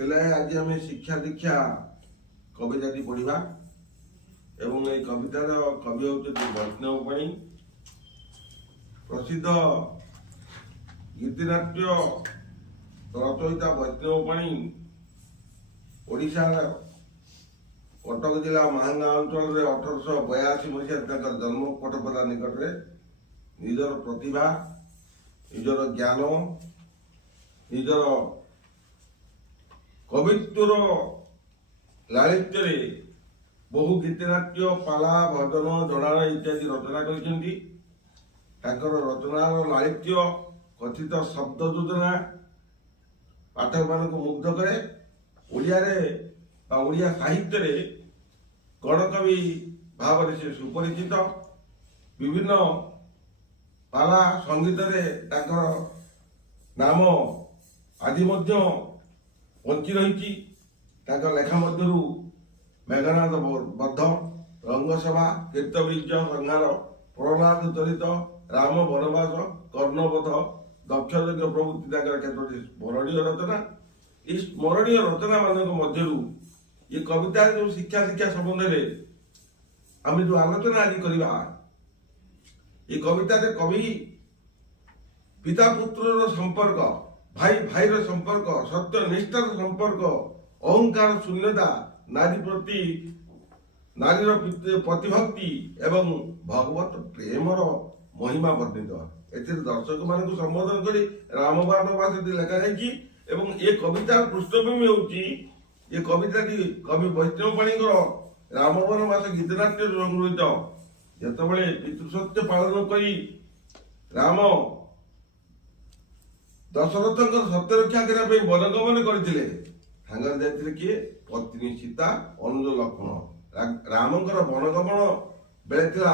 पहले आज आम शिक्षा दीक्षा कविताटी पढ़ा एवं ये कवितार कवि होती वैष्णव पाणी प्रसिद्ध गीतिनाट्य रचयिता वैष्णव पाणी ओडिशार कटक जिला महांगा अंचल 1882 मसीह जन्म कोटपदा निकट में निजर प्रतिभा निजर ज्ञान निजर कवित्वर लालित्य बहु गीतनाट्य पाला भजन जड़ाण इत्यादि रचना कर रचनार लालित्य कथित शब्द योजना पाठक मान मुग्ध करे ओडिया साहित्य गणकवि भाव से सुपरिचित विभिन्न पाला संगीत नाम आदि बंची रही लेखा मध्य मेघनाथ बद्ध रंगसभा कीर्तबीज संहार प्रहलाद चरित राम वनवास कर्णवध दक्षयज्ञ प्रभृति केतोटी स्मरणीय रचना ये स्मरणीय रचना मान मध्य ये कविता जो शिक्षा शिक्षा संबंध में आम जो आलोचना आज करवा ये कविता कवि पिता पुत्र संपर्क भाई भाई संपर्क सत्य निष्ठार संपर्क अहंकार शून्यता नारी प्रति नारीर प्रतिभक्ति एवं भगवत प्रेमर महिमा वर्णित दर्शक मान संबोधन कर रामबाणवास लिखा एवं ये कवितार पृष्ठभूमि होची ये कविता कवि वैष्णव पाणी रामवनवास गीतनाट्य संगृहित जिते पितृसत्य पालन करी राम दशरथ सत्य रक्षा करने वनगमन करते जाते किए पत्नी सीता अनुज लक्ष्मण रामकर वनगमन बेले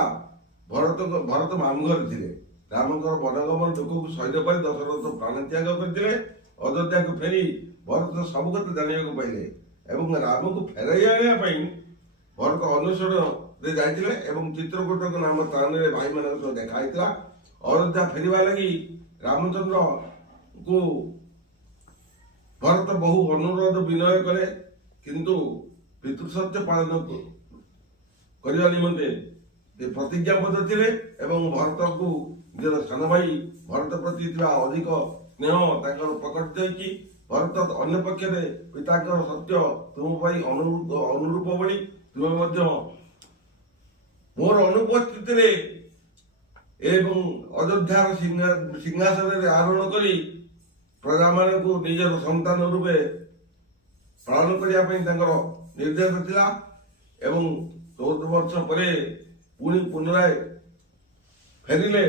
भरत मामूघर थे रामकर वनगमन दुख को सही पारि दशरथ प्राण त्याग करते अयोध्या को फेरी भरत सब कथा जाना पाइले एवं राम को फेरई आने भरत अन्वेषण जाते चित्रकूट नाम स्थान में भाई मान देखाई अयोध्या फेरवा लगी रामचंद्र को भरत बहु अनुरोध विनय करे किंतु पितृसत्य पालन करने निमंते प्रतिज्ञाबद्ध थे एवं भरत को निजर सान भाई भरत प्रति अधिक स्नेह प्रकट जाइए भरत अन्य पक्ष पिता सत्य तुम अनुरूप बड़ी तुम्हें मोर अनुपस्थित एवं अयोध्यार सिंहासन आरोहण करी प्रजा मान को निजर संतान रूपे पालन करने निर्देश थिला एवं 14 वर्ष पर पुणी पुनराय फेरिले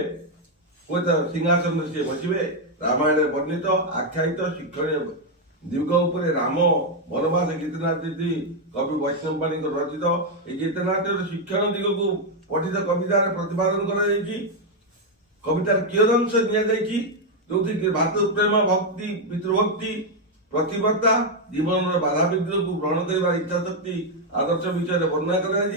सिंहासन से बसवे रामायण वर्णित आख्यायित शिक्षणीय दिग उपर राम वनवास गीतनाट्य कवि वैष्णव पाणी रचित ये गीतनाट्य शिक्षण दिग को पठित कवितार प्रतिपादन कर कवितार कियदंश नि जो भातृ प्रेम भक्ति पितृभक्ति प्रतिबद्धता जीवन बाधा विघ्न को ग्रहण करने इच्छा शक्ति आदर्श विषय वर्णना कर